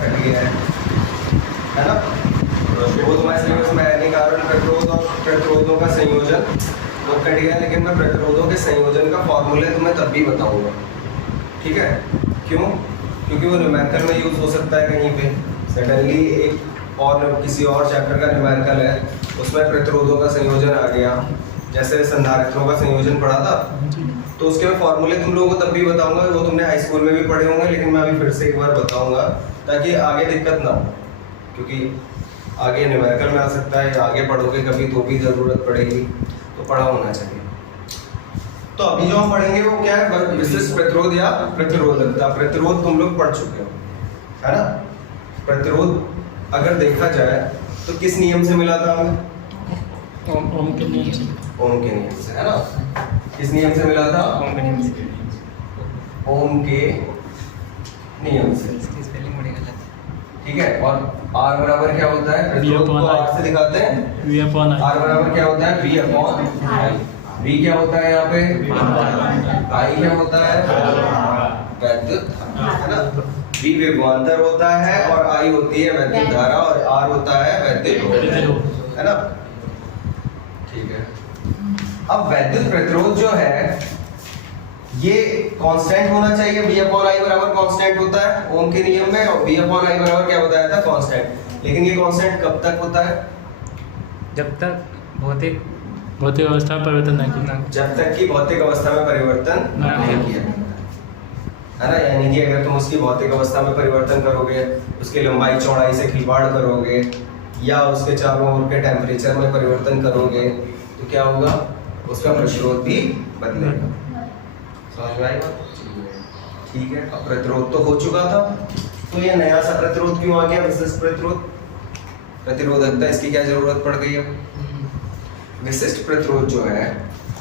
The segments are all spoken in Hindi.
कट गया है ना। वो तुम्हारे सिलेबस में है नहीं, कारण प्रतिरोध और प्रतिरोधों का संयोजन वो कट गया, लेकिन मैं प्रतिरोधों के संयोजन का फॉर्मूले तुम्हें तब भी बताऊंगा, ठीक है। क्यों? क्योंकि वो न्यूमेरिकल में यूज हो सकता है कहीं पे सडनली, एक और किसी और चैप्टर का न्यूमेरिकल है उसमें प्रतिरोधों का संयोजन आ गया, जैसे संधारित्रों का संयोजन पढ़ा था, तो उसके मैं फॉर्मूले तुम लोगों को तब भी बताऊंगा, वो तुमने हाई स्कूल में भी पढ़े होंगे, लेकिन मैं अभी फिर से एक बार बताऊंगा ताकि आगे दिक्कत ना हो, क्योंकि आगे न्यूमेरिकल में आ सकता है, आगे पढ़ोगे कभी तो भी ज़रूरत पड़ेगी, तो पढ़ा होना चाहिए। तो अभी जो हम पढ़ेंगे वो क्या है, विशिष्ट प्रतिरोध या प्रतिरोधकता। प्रतिरोध तुम लोग पढ़ चुके हो, है ना। प्रतिरोध अगर देखा जाए तो किस नियम से मिला था हमें? ओम के नियम से। ओम के नियम से, है ना। किस नियम से मिला था? ओम के नियम से। ओम के नियम से, इसकी स्पेलिंग बड़ी गलत है। ठीक है। और R बराबर क्या होता है? प्रतिरोध को R से दिखाते हैं। R बराबर क्या होता है? V upon I। V क्या होता है यहाँ पे? I क्या होता है? वैद्युत, है ना। V विभवांतर होता है और I होती है वैद्युत धारा और R होता है वैद्युत, है ना। ठीक है। अब वैद्युत प्रतिरोध जो है ये कांस्टेंट होना चाहिए, V अपॉन I बराबर कांस्टेंट होता है ओम के नियम में, और V अपॉन I बराबर क्या बताया था? कांस्टेंट। लेकिन ये कांस्टेंट कब तक होता है? जब तक भौतिक अवस्था में परिवर्तन नहीं किया। जब तक कि भौतिक अवस्था में परिवर्तन नहीं किया, है ना। यानी कि अगर तुम उसकी भौतिक अवस्था में परिवर्तन करोगे, उसकी लंबाई चौड़ाई से खिलवाड़ करोगे, या उसके चारों ओर के टेम्परेचर में परिवर्तन करोगे, तो क्या होगा? उसका प्रतिरोध भी बदलेगा। समझ में आई बात? ठीक है। अब प्रतिरोध तो हो चुका था, तो ये नया सा प्रतिरोध क्यों आ गया? विशिष्ट प्रतिरोध, प्रतिरोधकता, इसकी क्या जरूरत पड़ गई है? विशिष्ट प्रतिरोध जो है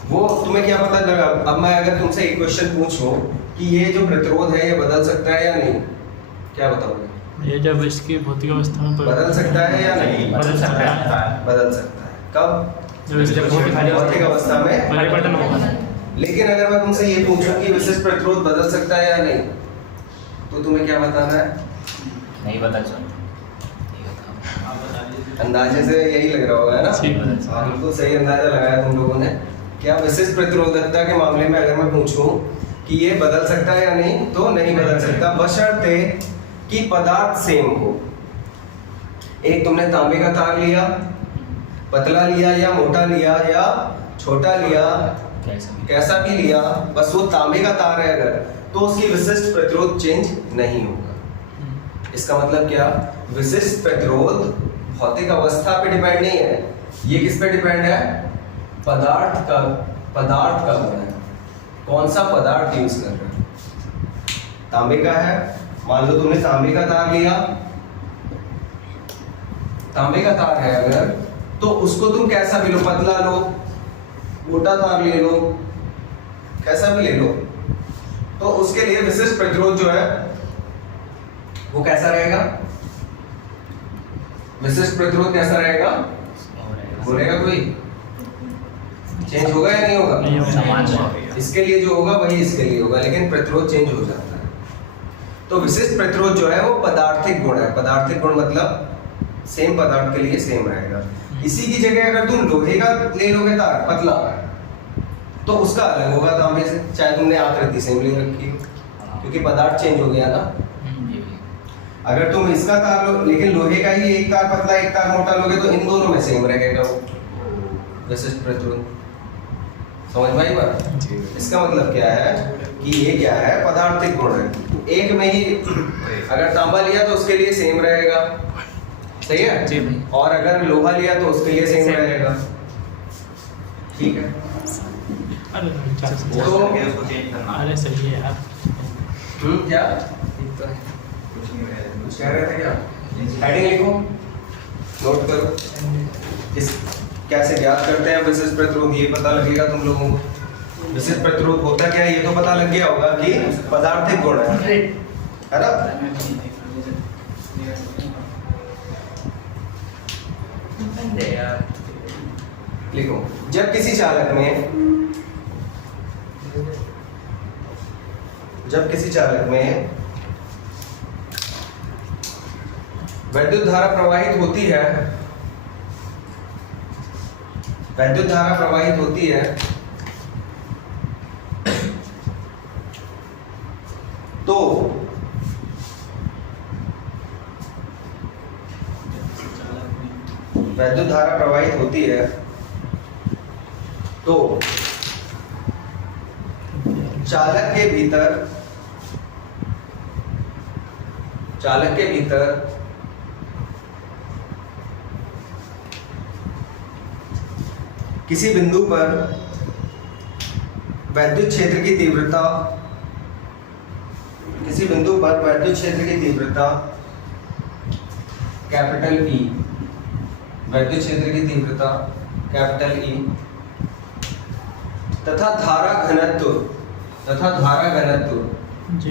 वो तुम्हें क्या पता लगा? अब मैं अगर तुमसे एक क्वेश्चन पूछूं कि ये जो प्रतिरोध है ये बदल सकता है या नहीं, क्या बताओगे? ये जब इसकी भौतिक अवस्था में बदल सकता है या नहीं? बदल सकता है। बदल सकता है। कब? जब भौतिक अवस्था में परिवर्तन होगा। लेकिन अगर मैं तुमसे ये पूछूं कि विशिष्ट प्रतिरोध बदल सकता है या नहीं, तो तुम्हें क्या बताना है? नहीं बदल सकता। अंदाजे से यही लग रहा होगा, है ना। हाँ, बिल्कुल सही अंदाजा लगाया तुम लोगों ने। क्या विशिष्ट प्रतिरोधकता के मामले में अगर मैं पूछूं कि ये बदल सकता है या नहीं, तो नहीं बदल सकता, बशर्ते कि पदार्थ सेम हो। एक तुमने तांबे का तार लिया, पतला लिया या मोटा लिया या छोटा लिया, कैसा भी लिया, बस वो तांबे का तार है अगर, तो उसकी विशिष्ट प्रतिरोध चेंज नहीं होगा। इसका मतलब क्या? विशिष्ट प्रतिरोध भौतिक अवस्था पे डिपेंड नहीं है, ये किस पे डिपेंड है? पदार्थ का गुण है, कौन सा पदार्थ यूज कर रहे हैं। तांबे का है, मान लो तुमने तांबे का तार लिया, तांबे का तार है अगर, तो उसको तुम कैसा भी लो, पतला लो, मोटा तार ले लो, कैसा भी ले लो, तो उसके लिए विशिष्ट प्रतिरोध जो है वो कैसा रहेगा? विशिष्ट प्रतिरोध कैसा रहेगा? बोलेगा कोई? चेंज होगा या नहीं होगा? इसके लिए जो होगा वही इसके लिए होगा, लेकिन प्रतिरोध चेंज हो जाता है। तो विशिष्ट प्रतिरोध जो है वो पदार्थिक गुण है। पदार्थिक गुण मतलब सेम पदार्थ के लिए सेम रहेगा। इसी की जगह अगर तुम लोहे का ले लोगे तार पतला, तो उसका अलग होगा तांबे से, चाहे तुमने आकृति सेम ले रखी हो, क्योंकि पदार्थ चेंज हो गया ना। अगर तुम इसका तार लो, लेकिन लोहे का ही एक तार पतला एक तार मोटा लोगे, तो इन दोनों में सेम रहेगा वो विशिष्ट प्रतिरोध। समझ में आई बात? इसका मतलब क्या है कि ये क्या है? पदार्थिक गुण है। एक में ही अगर तांबा लिया तो उसके लिए सेम रहेगा, सही है जी भाई, और अगर लोहा लिया तो उसके लिए सेम रहेगा, ठीक है। तो अरे सही है यार। क्या कुछ कह रहे थे? क्या हेडिंग लिखो, नोट करो, इस कैसे ज्ञात करते हैं विशिष्ट प्रतिरोध, ये पता लगेगा तुम लोगों को। विशिष्ट प्रतिरोध होता क्या है ये तो पता लग गया होगा कि पदार्थिक गुण है ना। लिखो, जब किसी चालक में वैद्युत धारा प्रवाहित होती है, वैद्युत धारा प्रवाहित होती है तो वैद्युत धारा प्रवाहित होती है तो चालक के भीतर किसी बिंदु पर वैद्युत क्षेत्र की तीव्रता कैपिटल E, वैद्युत क्षेत्र की तीव्रता कैपिटल E तथा धारा घनत्व J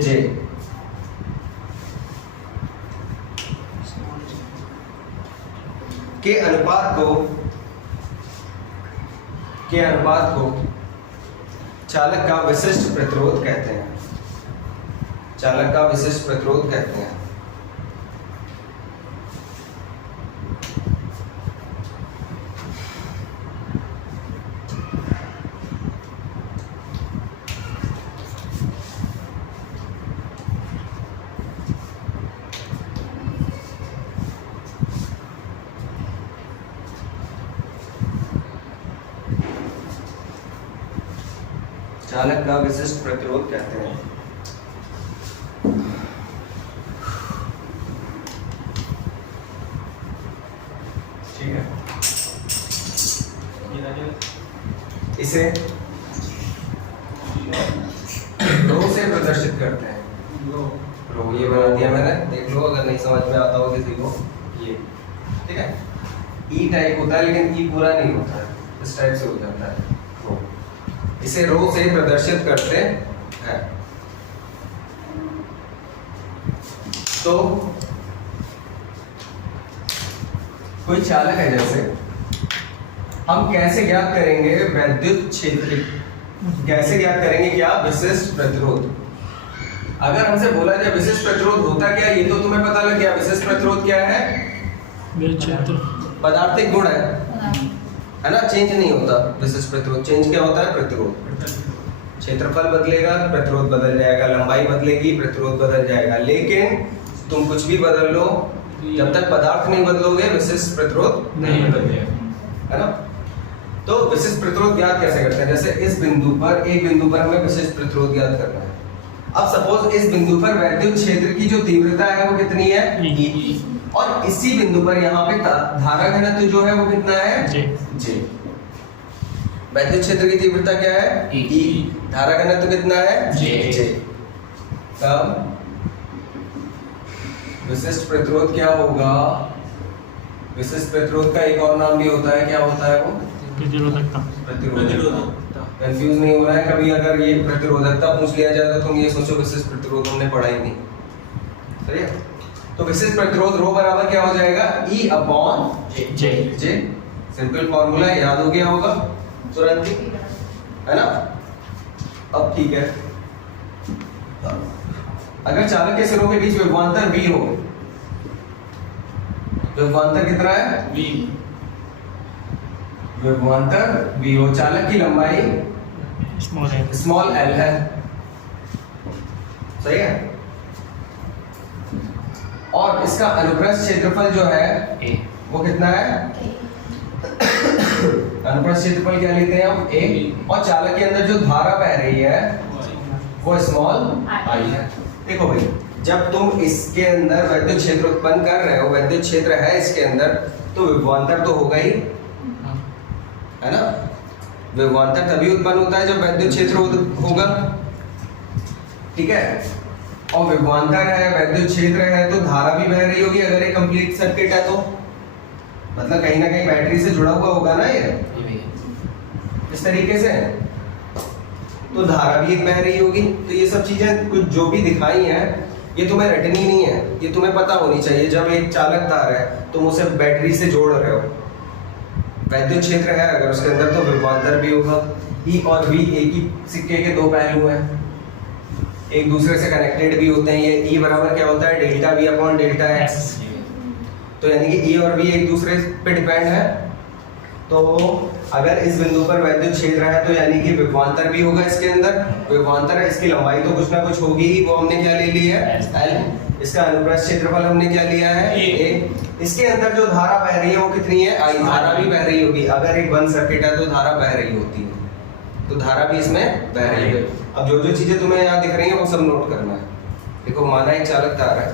के अनुपात को चालक का विशिष्ट प्रतिरोध कहते हैं। चालक का विशिष्ट प्रतिरोध कहते हैं। ठीक है, इसे रो से प्रदर्शित करते हैं। रो ये बना दिया मैंने, देख लो अगर नहीं समझ में आता हो किसी को। ये ठीक है, ई टाइप होता है लेकिन ई पूरा नहीं होता है, इस टाइप से हो जाता है। इसे रो से प्रदर्शित करते हैं। तो कोई चालक है, जैसे हम कैसे ज्ञात करेंगे वैद्युत क्षेत्र, कैसे ज्ञात करेंगे क्या विशिष्ट प्रतिरोध। अगर हमसे बोला जाए विशिष्ट प्रतिरोध होता क्या, ये तो तुम्हें पता लग गया। विशिष्ट प्रतिरोध क्या है? पदार्थिक गुण है ना, चेंज नहीं होता। विशिष्ट प्रतिरोध चेंज क्या होता है? प्रतिरोध। क्षेत्रफल बदलेगा, प्रतिरोध बदल जाएगा, लंबाई बदलेगी, प्रतिरोध बदल जाएगा। लेकिन तुम कुछ भी बदल लो, जब तक पदार्थ नहीं बदलोगे विशिष्ट प्रतिरोध नहीं बदलेगा, है ना। तो विशिष्ट प्रतिरोध ज्ञात कैसे करते हैं? जैसे इस बिंदु पर, एक बिंदु पर हमें विशिष्ट प्रतिरोध ज्ञात करना है। अब सपोज इस बिंदु पर वैद्युत क्षेत्र की जो तीव्रता है वो कितनी है? E। और इसी बिंदु पर यहाँ पे धारा घनत्व जो है वो कितना है? J। वैद्युत क्षेत्र की तीव्रता क्या है? E। धारा घनत्व कितना है? J। तब विशिष्ट प्रतिरोध क्या होगा? विशिष्ट प्रतिरोध का एक और नाम भी होता है, क्या होता है वो? प्रतिरोधकता। कंफ्यूज नहीं हो रहा है कभी? अगर ये प्रतिरोधकता पूछ लिया जाए तो तुम ये सोचो विशिष्ट प्रतिरोध हमने पढ़ा ही नहीं। सही है, तो विशिष्ट प्रतिरोध रो बराबर क्या हो जाएगा? E upon J। Simple formula याद हो गया होगा तुरंत ही, है ना। अब ठीक है, अगर चालक के सिरों के बीच विभवांतर V हो, विभवांतर कितना है? V। विभवांतर V हो, चालक की लंबाई स्मॉल l है। सही है, और इसका अनुप्रस्थ क्षेत्रफल जो है वो कितना है? अनुप्रस्थ क्षेत्रफल क्या लेते हैं हम? A। और चालक के अंदर जो धारा बह रही है वो स्मॉल I है। देखो भाई, जब तुम इसके अंदर वैद्युत क्षेत्र उत्पन्न कर रहे हो, वैद्युत क्षेत्र है इसके अंदर, तो विभवांतर तो होगा ही, है ना। विभवांतर तभी उत्पन्न होता है जब वैद्युत क्षेत्र होगा, ठीक है। और विभवांतर है, वैद्युत क्षेत्र है, तो धारा भी बह रही होगी। अगर ये कंप्लीट सर्किट है तो मतलब कहीं ना कहीं बैटरी से जुड़ा हुआ होगा ना ये, इस तरीके से, तो धारा भी एक बह रही होगी। तो ये सब चीजें कुछ जो भी दिखाई हैं ये तुम्हें रटनी नहीं है, ये तुम्हें पता होनी चाहिए। जब एक चालक तार है तुम उसे बैटरी से जोड़ रहे हो, वैद्युत क्षेत्र है अगर उसके अंदर, तो विभवांतर भी होगा। E और V एक ही सिक्के के दो पहलू हैं, एक दूसरे से कनेक्टेड भी होते हैं। ये E बराबर क्या होता है? Delta V upon delta X, तो यानी कि E और B एक दूसरे पे डिपेंड है। तो अगर इस बिंदु पर वैद्युत क्षेत्र है तो यानी कि विभवांतर भी होगा इसके अंदर। विभवांतर है, इसकी लंबाई तो कुछ ना कुछ होगी ही, वो हमने क्या ले ली है L। इसका अनुप्रस्थ क्षेत्रफल हमने क्या लिया है A। इसके अंदर जो धारा बह रही है वो कितनी है I। धारा भी बह रही होगी, अगर एक बंद सर्किट है तो धारा बह रही होती है, तो धारा भी इसमें बह रही है। अब जो जो चीजें तुम्हें यहाँ दिख रही है वो सब नोट करना है। देखो माना एक चालक तार है,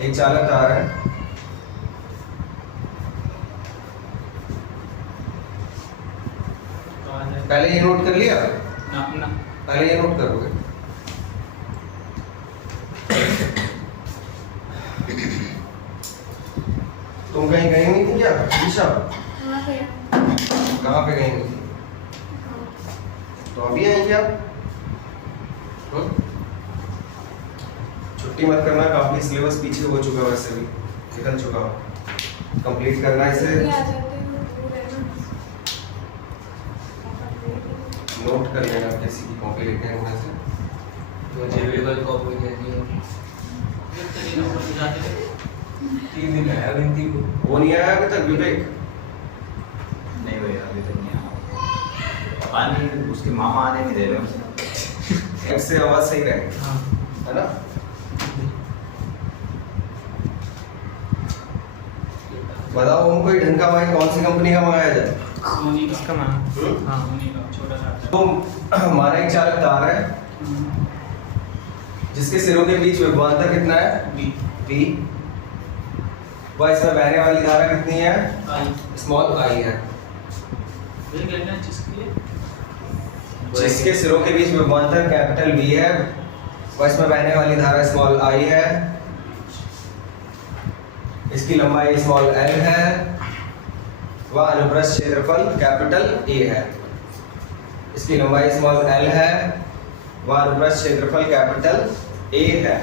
एक चालक तार है, पहले ये नोट कर लिया ना पहले ये नोट करोगे। तुम कहीं गई हुई थी क्या ईशा? कहाँ पे गई हुई थी? तो अभी आएंगे आप? छुट्टी मत करना, काफी सिलेबस पीछे हो चुका है, वैसे भी निकल चुका, कंप्लीट करना है इसे। नोट कर लेना किसी की कॉपी लेके आने से। तो जेबीएल कॉपी दे दी 3 दिन है अभी 3 को वो नहीं आया अभी तक विवेक? नहीं भैया अभी तक नहीं आया। पानी उसके मामा आने नहीं दे रहे हैं। इससे आवाज सही रहे, हाँ है ना? बताओ हम कोई ढंग का माइक कौन सी कंपनी का मंगाया जाए? सोनी का हाँ सोनी का छोटा सा। तो हमारा एक चालक तार है जिसके सिरों के बीच विभवांतर कितना है V। वह इसमें बहने वाली धारा कितनी है स्मॉल I है। जिसके सिरों के बीच विभवांतर कैपिटल V है, वह इसमें बहने वाली धारा स्मॉल I है। इसकी लंबाई स्मॉल l है, वह अनुप्रस्थ क्षेत्रफल कैपिटल A है। इसकी लंबाई स्मॉल l है, वह अनुप्रस्थ क्षेत्रफल कैपिटल A है।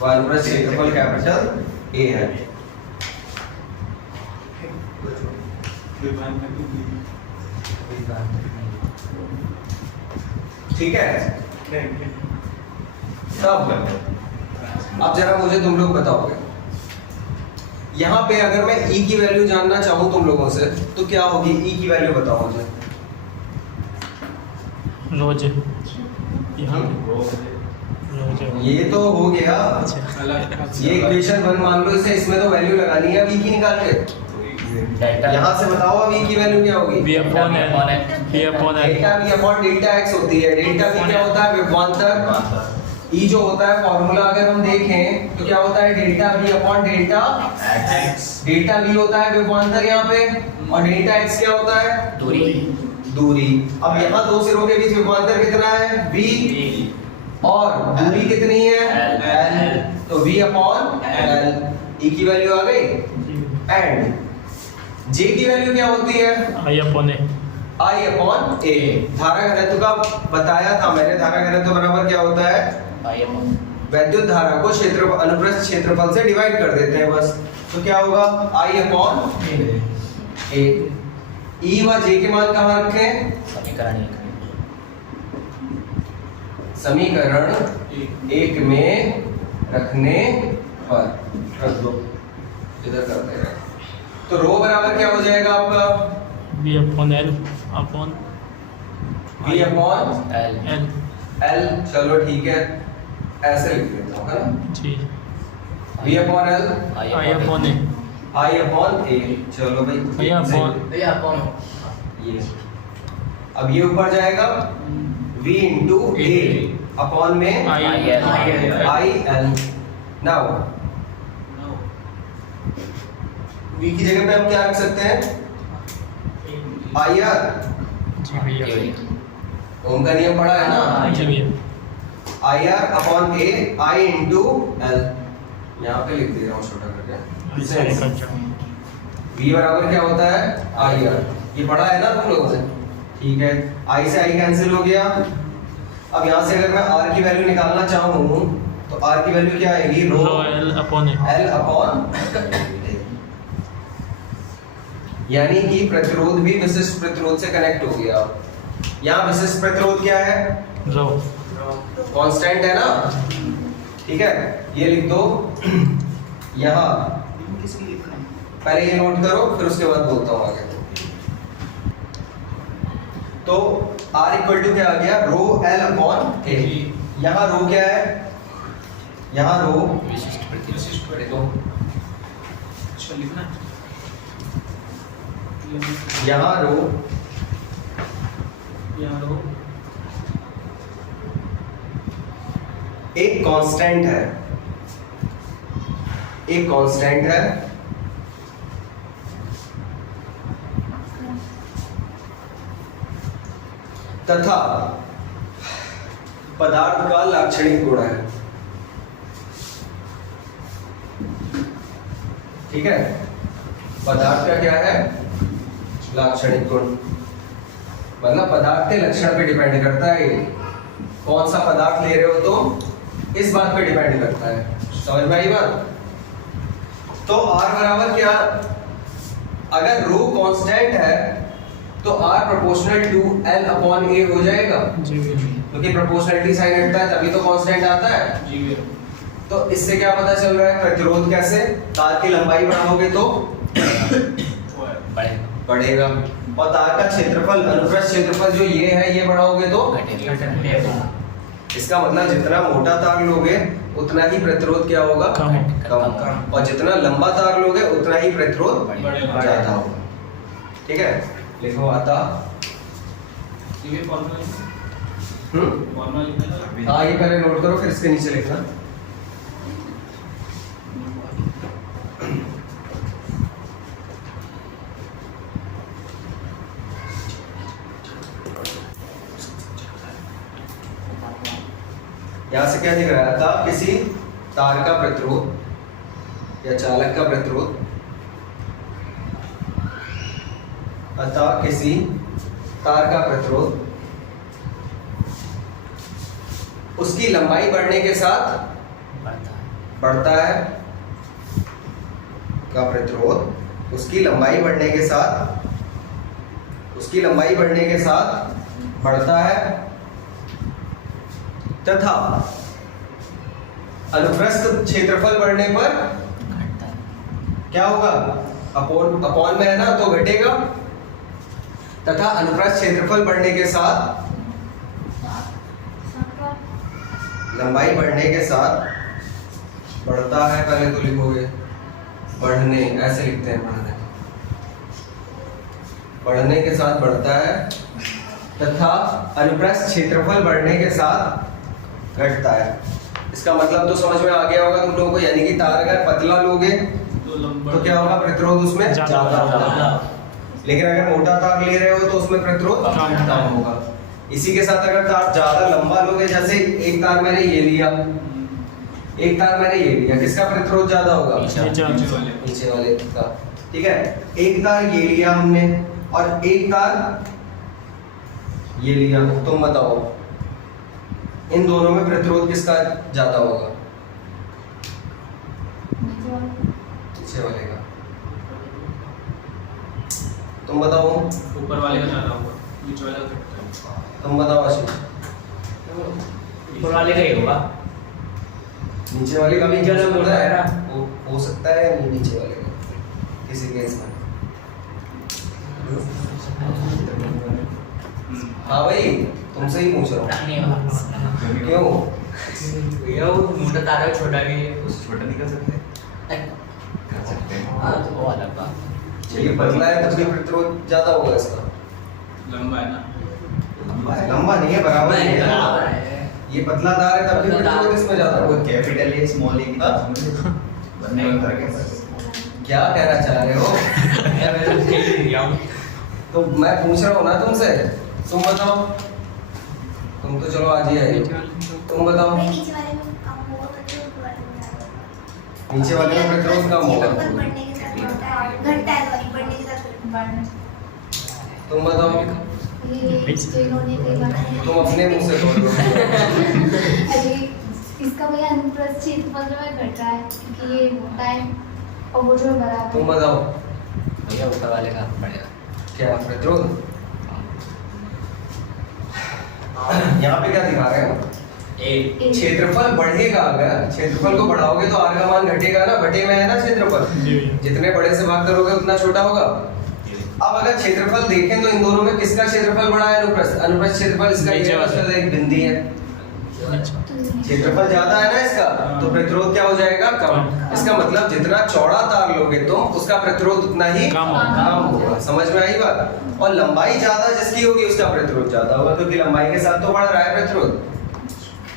वह अनुप्रस्थ क्षेत्रफल कैपिटल A है। ठीक है, तब अब जरा मुझे तुम लोग बताओगे, यहाँ पे अगर मैं E की वैल्यू जानना चाहूँ तुम लोगों से तो क्या होगी? E की वैल्यू बताओ मुझे। रोज यहाँ ये तो हो गया, ये इक्वेशन 1 मान लो इसे, इसमें तो वैल्यू लगानी है अब E की निकाल के। यहाँ से बताओ अब E की वैल्यू क्या होगी? Delta delta V upon delta x होती है। डेल्टा V क्या होता है? विभवांतर। E जो होता है फॉर्मूला अगर हम देखें तो क्या होता है? Delta V upon delta x। Delta V होता है विभवांतर यहाँ पे, और डेल्टा x क्या होता है? दूरी। अब यहाँ दो सिरों के बीच विभवांतर कितना है? V, और दूरी कितनी है? L। तो V अपॉन L। E की वैल्यू आ गई। एंड J की वैल्यू क्या होती है? I upon A। धारा घनत्व का बताया था मैंने, धारा घनत्व बराबर क्या होता है? वैद्युत धारा को क्षेत्र अनुप्रस्थ क्षेत्रफल से डिवाइड कर देते हैं बस। तो क्या होगा? I upon A। E व J के मान कहाँ रखें? समीकरण 1 में रखने पर रख दो, इधर करते हैं। तो रो बराबर क्या हो जाएगा आपका? V upon L upon V upon L। चलो ठीक है, ऐसे लिख देता हूँ, है ना? जी। V upon L, I upon A। I upon A। चलो भाई, भैया अपॉन ये अब ये ऊपर जाएगा V इंटू A अपॉन में I L। नाउ V की जगह पे हम क्या रख सकते हैं? IR। जी भैया। ओम का नियम पढ़ा है ना? जी भैया। IR upon A, I into L। यहाँ पे लिख दे रहा हूँ छोटा करके। V बराबर क्या होता है? IR। ये पढ़ा है ना तुम लोगों ने? ठीक है, I से I कैंसिल हो गया। अब यहाँ से अगर मैं R की वैल्यू निकालना चाहूँ तो R की वैल्यू क्या आएगी? रो L upon A। L upon, यानी कि प्रतिरोध भी विशिष्ट प्रतिरोध से कनेक्ट हो गया। यहाँ विशिष्ट प्रतिरोध क्या है? रो कांस्टेंट है ना, ठीक है। ये लिख दो यहाँ, पहले ये नोट करो फिर उसके बाद बोलता हूँ आगे। तो R इक्वल टू क्या आ गया, रो L अपॉन A। यहाँ रो क्या है, यहाँ रो विशिष्ट बड़े दो, अच्छा लिखना यहाँ रो एक कांस्टेंट है, एक कांस्टेंट है तथा पदार्थ का लाक्षणिक गुण है, ठीक है। पदार्थ का क्या है, लाक्षणिक गुण, मतलब पदार्थ के लक्षण पे डिपेंड करता है। ये कौन सा पदार्थ ले रहे हो तो इस बात पे डिपेंड करता है, समझ में आई बात। तो R बराबर क्या, अगर रो कांस्टेंट है तो R proportional to L upon A हो जाएगा, क्योंकि प्रोपोर्शनलिटी साइन हटता है तभी तो कांस्टेंट आता है। तो इससे क्या पता चल रहा है, प्रतिरोध कैसे, तार की लंबाई बढ़ाओगे तो बढ़ेगा, और तार का क्षेत्रफल, अनुप्रस्थ क्षेत्रफल जो ये है ये बढ़ाओगे तो घटेगा। इसका मतलब जितना मोटा तार लोगे उतना ही प्रतिरोध क्या होगा, कम। और जितना लंबा तार लोगे उतना ही प्रतिरोध ज्यादा होगा, ठीक है। लिखो आता, हाँ ये पहले नोट करो फिर इसके नीचे लिखना। यहां से क्या दिख रहा था, किसी तार का प्रतिरोध या चालक का प्रतिरोध अतः किसी तार का प्रतिरोध उसकी लंबाई बढ़ने के साथ बढ़ता है, का प्रतिरोध उसकी लंबाई बढ़ने के साथ बढ़ता है तथा अनुप्रस्थ क्षेत्रफल बढ़ने पर क्या होगा, अपॉन में है ना तो घटेगा, तथा अनुप्रस्थ क्षेत्रफल बढ़ने के साथ लंबाई बढ़ने के साथ बढ़ता है, पहले तो लिखोगे बढ़ने, ऐसे लिखते हैं बढ़ने के साथ बढ़ता है, तथा अनुप्रस्थ क्षेत्रफल बढ़ने के साथ घटता है। इसका मतलब तो समझ में आ गया होगा तुम लोगों को, यानी कि तार अगर पतला लोगे तो क्या होगा, प्रतिरोध उसमें ज्यादा होगा, लेकिन अगर मोटा तार ले रहे हो तो उसमें प्रतिरोध कम होगा। इसी के साथ अगर तार ज्यादा लंबा लोगे, जैसे एक तार मैंने ये लिया, एक तार मैंने ये लिया, किसका प्रतिरोध ज्यादा होगा, नीचे वाले का, ठीक है। एक तार ये लिया हमने और एक तार ये लिया, तुम बताओ इन दोनों में प्रतिरोध किसका ज्यादा होगा, नीचे वाले का। तुम बताओ, ऊपर वाले का ज्यादा होगा, नीचे वाले का घटता है। तुम बताओ आशीष। ऊपर वाले का ही होगा, नीचे वाले का भी नीचे वाले होता है, का हो सकता है नीचे वाले का किसी केस में। हाँ भाई तुमसे ही पूछ रहा हूँ, क्यों, भैया वो मोटा तार है, छोटा भी है, उससे छोटा नहीं कर सकते, कर सकते हैं। वो अलग बात। ये पतला है तो भी प्रतिरोध ज्यादा होगा इसका, लंबा है ना, लंबा नहीं है, बराबर नहीं है। बराबर है। ये पतला तार है तब भी प्रतिरोध इसमें ज्यादा होगा। कैपिटल ए स्मॉल ए बनने में फर्क है। क्या कहना चाह रहे हो, तो मैं पूछ रहा हूँ ना तुमसे, तुम बताओ, तुम तो चलो आज ही आई हो, तुम बताओ। नीचे वाले में प्रतिरोध कम होगा, तुम बताओ, तुम अपने मुंह से बोल रहे हो। इसका भैया अनुप्रस्थ क्षेत्रफल जो है घट रहा है क्योंकि ये मोटा है और वो जो है बराबर तुम बताओ भैया ऊपर वाले का बढ़ेगा। क्या प्रतिरोध, यहाँ पे क्या दिखा रहे हैं हम? ए क्षेत्रफल बढ़ेगा, अगर क्षेत्रफल को बढ़ाओगे तो आर का मान घटेगा ना, बटे में है ना क्षेत्रफल, जितने बड़े से भाग करोगे उतना छोटा होगा। अब अगर क्षेत्रफल देखें तो इन दोनों में किसका क्षेत्रफल बड़ा है? अनुप्रस्थ। अनुप्रस्थ क्षेत्रफल इसका ये है, उसका एक बिंदी है, क्षेत्रफल ज्यादा है ना इसका, तो प्रतिरोध क्या हो जाएगा? कम। इसका मतलब जितना चौड़ा तार लोगे तुम उसका प्रतिरोध उतना ही कम होगा। समझ में आई बात? और लंबाई ज्यादा जिसकी होगी उसका प्रतिरोध ज्यादा होगा, क्योंकि लंबाई के साथ तो बढ़ रहा है प्रतिरोध।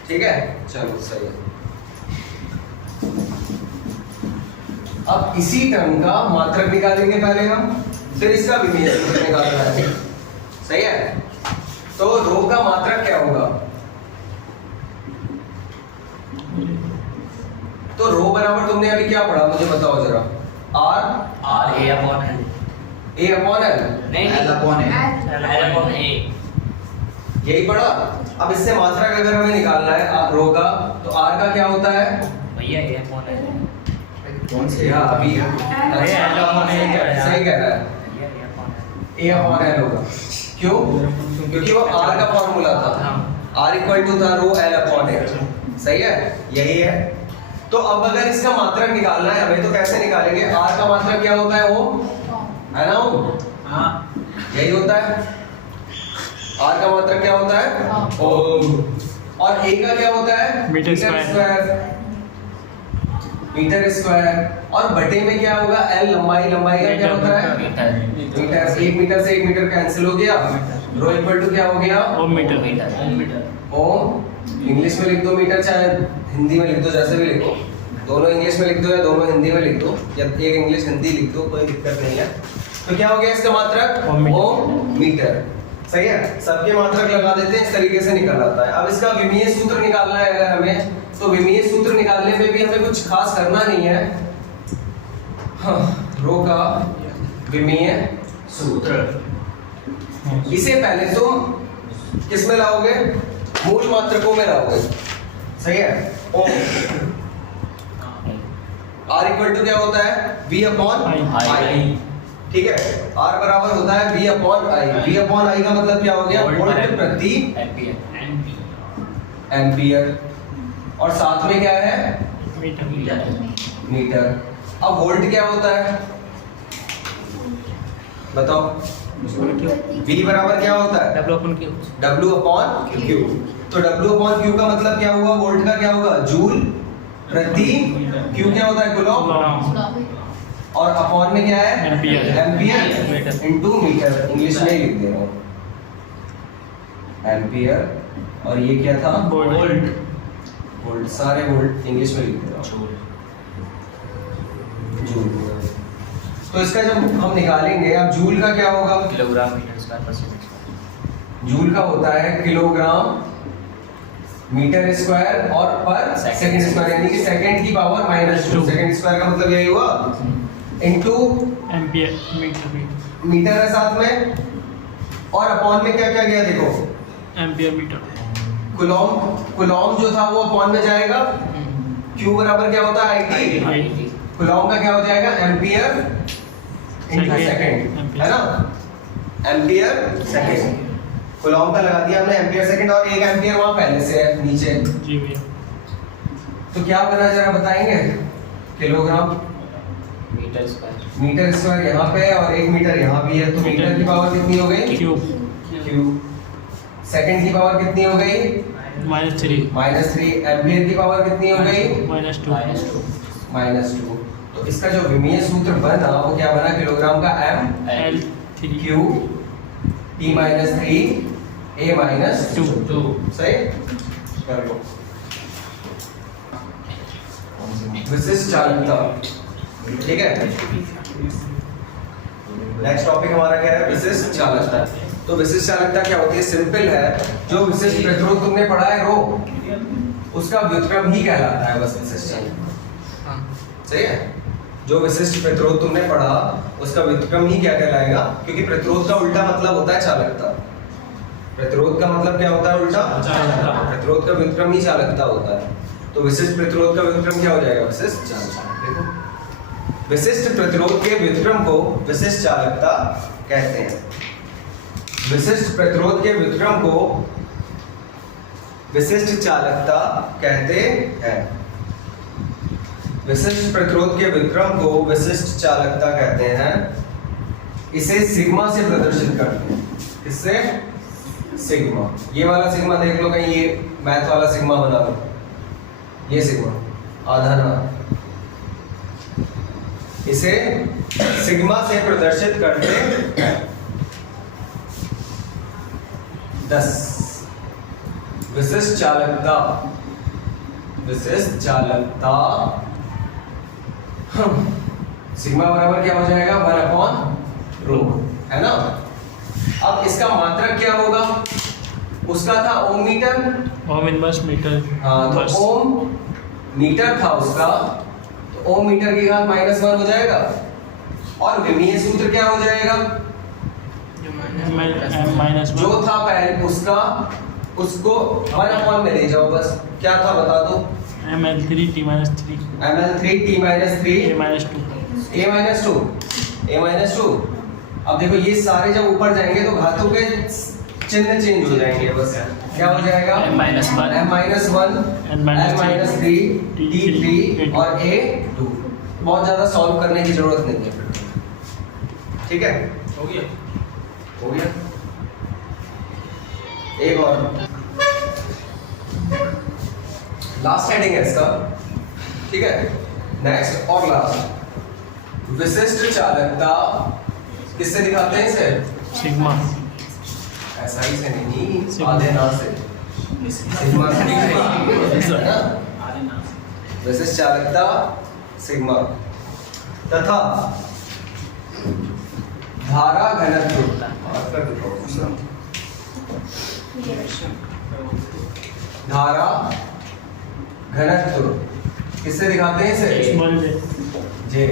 ठीक है, चलो सही है। अब इसी टर्म का मात्रक निकालेंगे पहले हम, फिर इसका विमीय सूत्र निकालना है। सही है, तो रो का मात्रक क्या होगा? तो रो बराबर तुमने अभी क्या पढ़ा मुझे बताओ जरा। आर ए अपॉन एल नहीं L upon A। L upon A यही पढ़ा। अब इससे मात्रक अगर हमें निकालना है रो का, तो आर का क्या होता है? भैया ए अपॉन एल कौन से? या अभी L upon A सही कह रहा है, भैया A upon L A upon L होगा। क्यों? क्योंकि वो आर का फॉर्मूला था, आर इक्वल टू था रो एल अपॉन ए। सही है, यही है। तो अब अगर इसका मात्रक निकालना है हमें तो कैसे निकालेंगे? आर का मात्रक क्या होता है? वो है ना, वो यही होता है। आर का मात्रक क्या होता है? ओम। और ए का क्या होता है? Metre square. Metre square. और बटे में क्या होगा? एल लंबाई, लंबाई का क्या होता है? मीटर। 1 मीटर से 1 मीटर कैंसिल हो गया, रो इक्वल टू क्या हो गया? ओम मीटर। ओम। इंग्लिश में लिख दो मीटर, चाहे हिंदी में लिख दो, जैसे भी लिखो। दोनों इंग्लिश में लिख दो या दोनों हिंदी में लिख दो, या एक इंग्लिश हिंदी लिख दो, कोई दिक्कत नहीं है। तो क्या हो गया इसका मात्रक? ओम मीटर। सही है, सबके मात्रक लगा देते हैं, इस तरीके से निकल आता है। अब इसका विमीय सूत्र निकालना है अगर हमें, तो विमीय सूत्र निकालने में भी हमें कुछ खास करना नहीं है। हाँ, रो का विमीय सूत्र, इसे पहले तुम किस में लाओगे? मूल मात्रकों में लाओगे। सही है, ओम। आर इक्वल टू क्या होता है? V upon I. ठीक है, आर बराबर होता है V upon I. V upon I का मतलब क्या हो गया? वोल्ट प्रति एम्पियर। और साथ में क्या है? मीटर। अब वोल्ट क्या होता है बताओ? V बराबर क्या होता है? W upon Q। तो W अपॉन Q का मतलब क्या हुआ? वोल्ट का क्या होगा? जूल प्रति Q क्या होता है? कूलॉम। और अपॉन में क्या है? Ampere into metre. इंग्लिश में ही लिख दे रहा हूँ, एम्पियर। और ये क्या था? वोल्ट। वोल्ट, सारे वोल्ट इंग्लिश में लिख दे रहा हूँ, जूल। तो इसका जब हम निकालेंगे, अब जूल का क्या होगा? किलोग्राम मीटर स्क्वायर पर सेकंड। जूल का होता है किलोग्राम मीटर स्क्वायर और पर सेकंड स्क्वायर, यानी कि सेकंड की पावर -2। सेकंड स्क्वायर का मतलब यही हुआ, इनटू एम्पियर मीटर है साथ में, और अपॉन में क्या क्या गया देखो? Ampere metre. कुलॉम जो था वो अपॉन में जाएगा। Q बराबर क्या होता है? IT। कुलॉम का क्या हो जाएगा? एम्पियर इनटू सेकंड, है ना? Ampere second. कुलॉम का लगा दिया हमने एम्पियर सेकंड, और 1 एम्पियर वहां पहले से है नीचे। जी भैया। तो क्या बना जरा बताएंगे? Kilogram metre square. Metre square यहाँ पे है और 1 मीटर यहाँ भी है, तो मीटर की पावर कितनी हो गई? क्यूब। सेकंड की पावर कितनी हो गई? -3। -3। एम्पियर की पावर कितनी हो गई? -2। -2। तो इसका जो विमीय सूत्र बना वो क्या बना? किलोग्राम का M L3 Q T -3 A -2। सही, कर लो। विशिष्ट चालकता। ठीक है, नेक्स्ट टॉपिक हमारा क्या है? विशिष्ट चालकता। तो विशिष्ट चालकता क्या होती है? सिंपल है, जो विशिष्ट प्रतिरोध तुमने पढ़ा है रो, उसका व्युत्क्रम ही कहलाता है बस विशिष्ट चालकता। सही है, जो विशिष्ट प्रतिरोध तुमने पढ़ा उसका व्युत्क्रम ही क्या कहलाएगा? क्योंकि प्रतिरोध का उल्टा मतलब होता है चालकता। प्रतिरोध का मतलब क्या होता है? उल्टा चालकता। प्रतिरोध का व्युत्क्रम ही चालकता होता है। तो विशिष्ट प्रतिरोध का व्युत्क्रम क्या हो जाएगा? विशिष्ट चालकता। देखो, विशिष्ट प्रतिरोध के व्युत्क्रम को विशिष्ट चालकता कहते हैं। विशिष्ट प्रतिरोध के व्युत्क्रम को विशिष्ट चालकता कहते हैं। विशिष्ट प्रतिरोध के विक्रम को विशिष्ट चालकता कहते हैं। इसे सिग्मा से प्रदर्शित करते हैं। इससे सिग्मा, ये वाला सिग्मा देख लो कहीं, ये मैथ वाला सिग्मा बना लो, ये सिग्मा आधा ना, इसे सिग्मा से प्रदर्शित करते हैं। 10 विशिष्ट चालकता, विशिष्ट चालकता सिग्मा बराबर क्या हो जाएगा 1/ρ, है ना। अब इसका मात्रक क्या होगा, उसका था ओम मीटर, ओम इनवर्स मीटर। हाँ तो इनवर्स। ओम मीटर था उसका, तो ओम मीटर की घात -1 हो जाएगा। और विमीय सूत्र क्या हो जाएगा, माइनस जो था पहले उसका, उसको 1/, में ले जाओ बस। क्या था बता दो, ml3 t-3 ml3 t-3 a-2 a-2। अब देखो ये सारे जब ऊपर जाएंगे तो घातों के चिन्ह चेंज हो जाएंगे बस। क्या हो जाएगा m-1 m-1 l-3 t3 और a2। बहुत ज्यादा सॉल्व करने की जरूरत नहीं है फिर। ठीक है, हो गया। हो गया। एक और लास्ट हेडिंग है इसका, ठीक है। नेक्स्ट और लास्ट, विशिष्ट चालकता किससे दिखाते हैं इसे, सिग्मा। ऐसा ही से नहीं, सिग्मा। आधे ना से, सिग्मा से है ना। विशिष्ट चालकता सिग्मा तथा धारा घनत्व, धारा घनत्व किससे दिखाते हैं इसे, स्मॉल जे। जे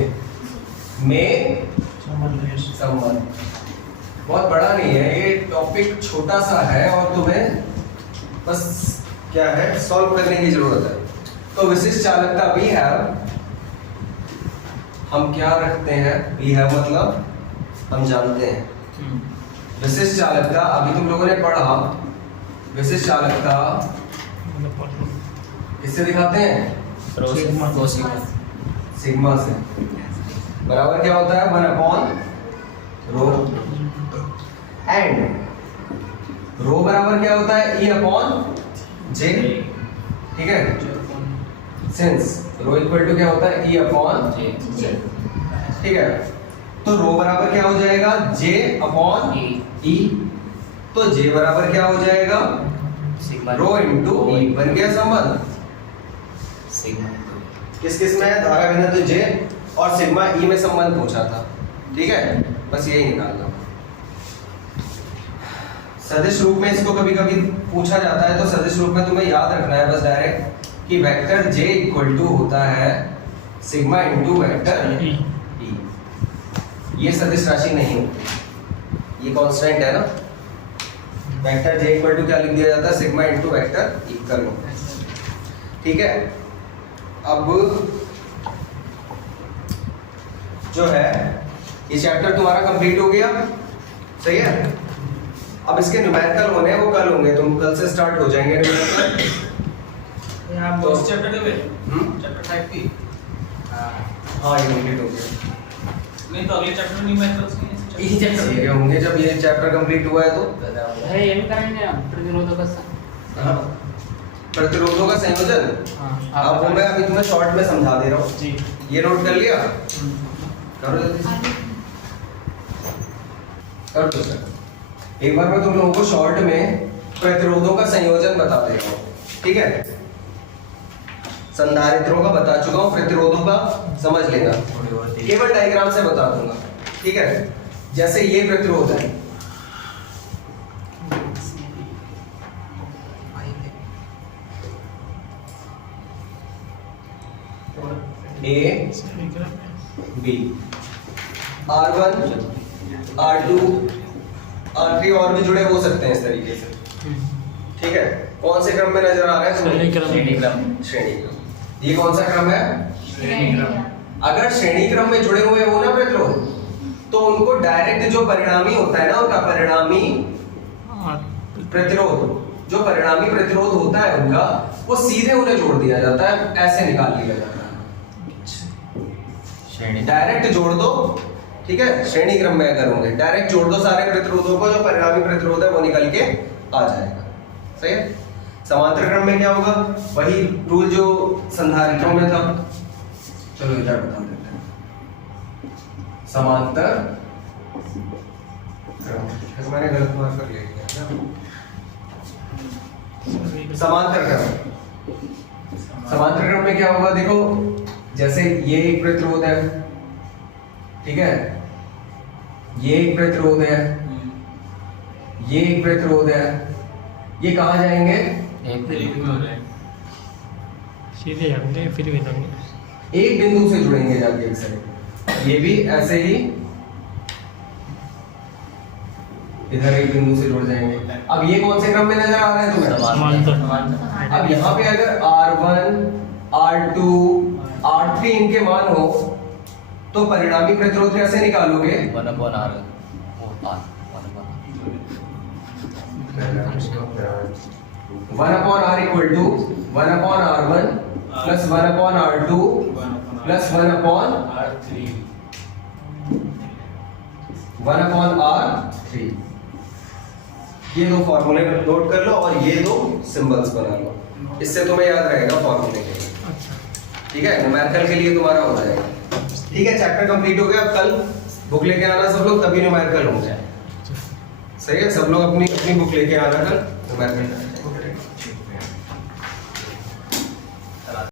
में संबंध। बहुत बड़ा नहीं है ये टॉपिक, छोटा सा है और तुम्हें बस क्या है सॉल्व करने की जरूरत है। तो विशिष्ट चालकता वी हैव, हम क्या रखते हैं, वी हैव मतलब हम जानते हैं। विशिष्ट चालकता अभी तुम लोगों ने पढ़ा, विशिष्ट चालकता किससे दिखाते हैं, सिग्मा से। बराबर क्या होता है 1/ρ, एंड रो बराबर क्या होता है E/J। ठीक है, सिंस रो इक्वल टू क्या होता है E/J। ठीक है, तो रो बराबर क्या हो जाएगा J/E। तो J बराबर क्या हो जाएगा रो इंटू E। बन गया संबंध। किस किस में है, धारा घनत्व J और सिग्मा E में संबंध पूछा था। ठीक है, बस यही निकालना। सदिश रूप में इसको कभी कभी पूछा जाता है, तो सदिश रूप में तुम्हें याद रखना है बस डायरेक्ट कि वेक्टर J इक्वल टू होता है सिग्मा इंटू वेक्टर E। ये सदिश राशि नहीं होती, ये कांस्टेंट है ना। वेक्टर J इक्वल टू क्या लिख दिया जाता है, सिग्मा इंटू वेक्टर E कर लो। ठीक है, अब जो है ये चैप्टर तुम्हारा कंप्लीट हो गया, सही है। अब इसके न्यूमेरिकल होने हैं, वो कल होंगे, तुम कल से स्टार्ट हो जाएंगे न्यूमेरिकल। आप तो- उस चैप्टर के चैप्टर 5 की हाँ ये कंप्लीट हो गया। नहीं तो अगले चैप्टर में न्यूमेरिकल्स नहीं यही चैप्टर ये होंगे जब ये चैप्टर कंप्लीट हुआ है तो। है ये भी करेंगे हम प्रतिरोधक हाँ, प्रतिरोधों का संयोजन। अब वो मैं अभी तुम्हें शॉर्ट में समझा दे रहा हूँ। जी। ये नोट कर लिया, करो जल्दी से। कर दो सर। एक बार मैं तुम लोगों को शॉर्ट में प्रतिरोधों का संयोजन बता दे रहा हूँ, ठीक है। संधारित्रों का बता चुका हूँ, प्रतिरोधों का समझ लेना, केवल डायग्राम से बता दूंगा, ठीक है। जैसे ये प्रतिरोध है, A B, R1 R2 R3 और भी जुड़े हो सकते हैं इस तरीके से, ठीक है। कौन से क्रम में नजर आ रहा है श्रेणी क्रम। श्रेणी क्रम। ये कौन सा क्रम है, अगर श्रेणी क्रम में जुड़े हुए हो ना प्रतिरोध, तो उनको डायरेक्ट जो परिणामी होता है ना, उनका परिणामी प्रतिरोध जो परिणामी प्रतिरोध होता है उनका, वो सीधे उन्हें जोड़ दिया जाता है, ऐसे निकाल लिया जाता है। डायरेक्ट जोड़ दो, ठीक है, श्रेणी क्रम में अगर होंगे डायरेक्ट जोड़ दो सारे प्रतिरोधों को, जो परिणामी प्रतिरोध है वो निकल के आ जाएगा। सही है। समांतर क्रम में क्या होगा, वही रूल जो संधारित्रों में था। चलो इधर बता देते हैं। समांतर क्रम, मैंने गलत मार्कर ले लिया। समांतर क्रम, समांतर क्रम में क्या होगा, देखो जैसे ये एक प्रतिरोध है, ठीक है, ये एक प्रतिरोध है, ये एक प्रतिरोध है, ये कहाँ जाएंगे, सीधे जाएंगे फिर भी जाएंगे। एक बिंदु से जुड़ेंगे जाके एक साइड, ये भी ऐसे ही इधर एक बिंदु से जुड़ जाएंगे। अब ये कौन से क्रम में नजर आ रहा है तुम्हें, समांतर। अब यहाँ पे अगर R1, R2, R3 इनके मान हो तो परिणामी प्रतिरोध कैसे निकालोगे, 1/R equal to 1/R1 plus 1/R2 plus 1/R3। ये दो फॉर्मूले नोट कर लो और ये दो सिंबल्स बना लो, इससे तुम्हें याद रहेगा फॉर्मूले के लिए। ठीक है, न्यूमेरिकल के लिए तुम्हारा हो जाएगा। ठीक है, चैप्टर कंप्लीट हो गया। अब कल बुक लेके आना सब लोग, तभी न्यूमेरिकल होंगे। सही है, सब लोग अपनी अपनी बुक लेके आना कल न्यूमेरिकल।